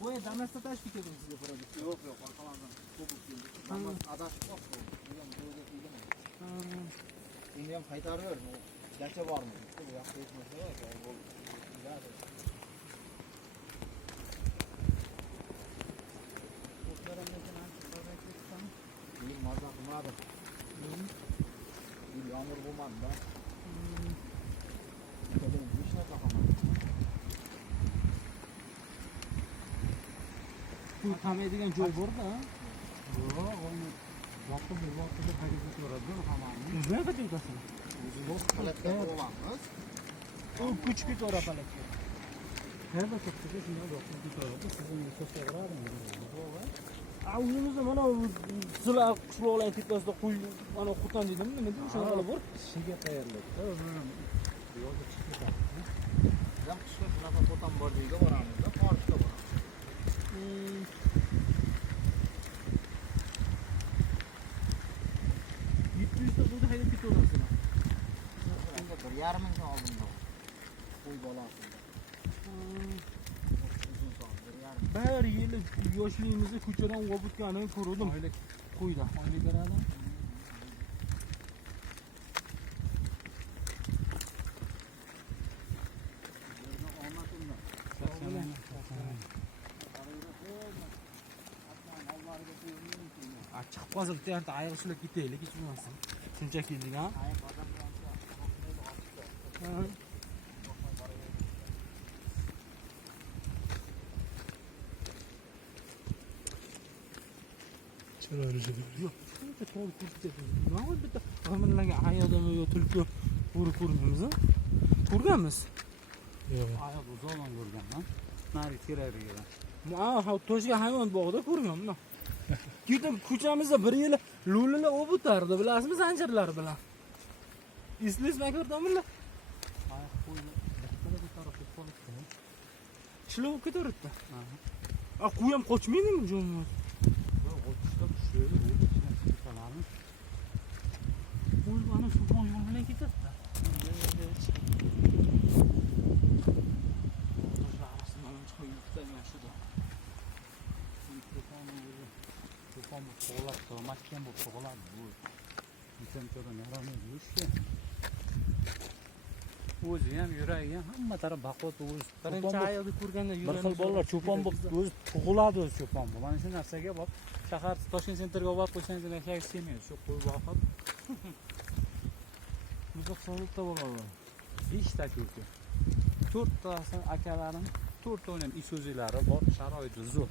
Voy Damas'ta taş dikedim size burada. Yok yok arkalardan çabuk geldi. Damas adaşık yok mu? Hocam böyle değil mi? Şimdi hem kaytarıyorum. Gerçe var mı? Bu yakta etmesi var ki. Bu güzel. Kurtların mesela çıkardan çıksam. İyi mazak mazak. İyi yağmur bulmadı da. Gidelim dışına takamadım. Bu tamaydigan joy borda. Yo'q, uni yoqib yubordi, haydab ketaveradi hammani. O'zini qadimkasin. O'zimiz palatga olamiz. U kuch ketaveradi palatga. Nerede çıktı şimdi yoqib ketaveradi. Sizin ko'rsataveradimi? O'zimizda mana sizlar qishloqlar tepasida qo'y mana qutan dedim, nima deydi o'shalar bor. Kishiga tayyorlaydi. Yo'lda chiqib ketadi. Bizam qishga shunaqa qo'tan bor joyga boramiz da, Qorishga boramiz. 700 ta qo'yni haydab ketaverasizlar. Endi 1,5 mingni oldimda. Qo'y bolasida. Uzun son 1,5 ming. Bir yili yoshligimizda ko'chadan o'tganini ko'rdim. Qo'yda. Oylik beradi. Chiqib qolsa bitta yarta oyoq ushlab ketaylik, hech bo'lmasa. Shunchaki degan. Chiroyli joy. Yo'q, shuncha to'g'ri ko'rsatadi. Nima bitta g'amirlangan ayodami yo tulki ko'rmaymiz. Ko'rganmiz. Yo'q. Ayoq uzolon ko'rganman. Nari terariga. Ha, Toshkent hayvon bog'ida ko'rganman. Ketib ko'chamizda bir yil lo'lilar o'b o'tardi, bilasizmi, zanjirlar bilan. Eslaysizmi ko'rdingmi? Ayoq qo'yni bittaga tarafga qolibdi. Ishlab ketaveribdi. A, qo'y ham qochmaydimi, jo'mon? O'tishda tushirdi, o'tishda chiqalarni. Qo'y mana shu yo'l bilan ketadi. Cho'pon bu tug'iladi, mahkam bu tug'iladi bu. Inson yaramay yurishdi. O'zi ham yuragi ham hamma taraf baquvvat o'zi. Birinchi ayolni ko'rganda bir xil bolalar cho'pon bo'lib o'zi tug'iladi o'zi cho'pon bu. Mana shu narsaga bor. Shahar Toshkent sentrga olib qo'ysangiz ham yashagisi kelmaydi. Shu qo'y boqib. Muzoqsolikda bo'ladi. 5 ta ko'rki. 4 tasi akalarim, 4 ta ham ish o'zlari bor, sharoiti zo'r.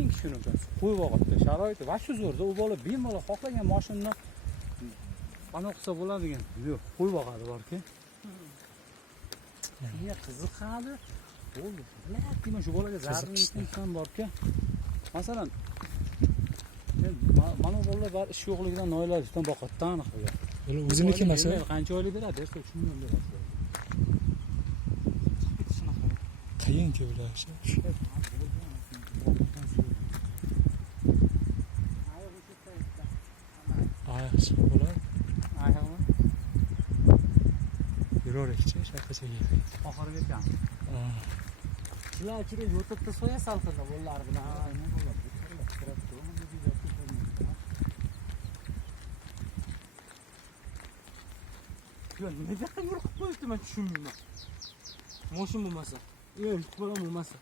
Eng shunaqasi qo'y boqibdi, sharoiti va shu zo'rda u bola bemalol xohlagan mashinani ana qilsa bo'ladigan. Yo'q, qo'y boqadi borki. Niye qiziqadi? Bo'ldi. Bilaman shu bolaga zarur inson borki. Masalan, mana bolalar bor ish yo'qligidan noilojdan boqadi, aniq bu. Ular o'ziniki emas. Qancha oylik beradi? Shu shundan beradi. Qiyin-ku ular. Oyoq chiqib bo'ladi. Oyoqmi? Yuraverikchi, shaqachaga. Oxiriga kam. Shular ichiga yo'tibda so'ya salqinda bo'lar bilan. Nima bo'ladi? Yo, nega qilib qo'yibdi, men tushunmayman. Moshin bo'lmasa, bola bo'lmasa.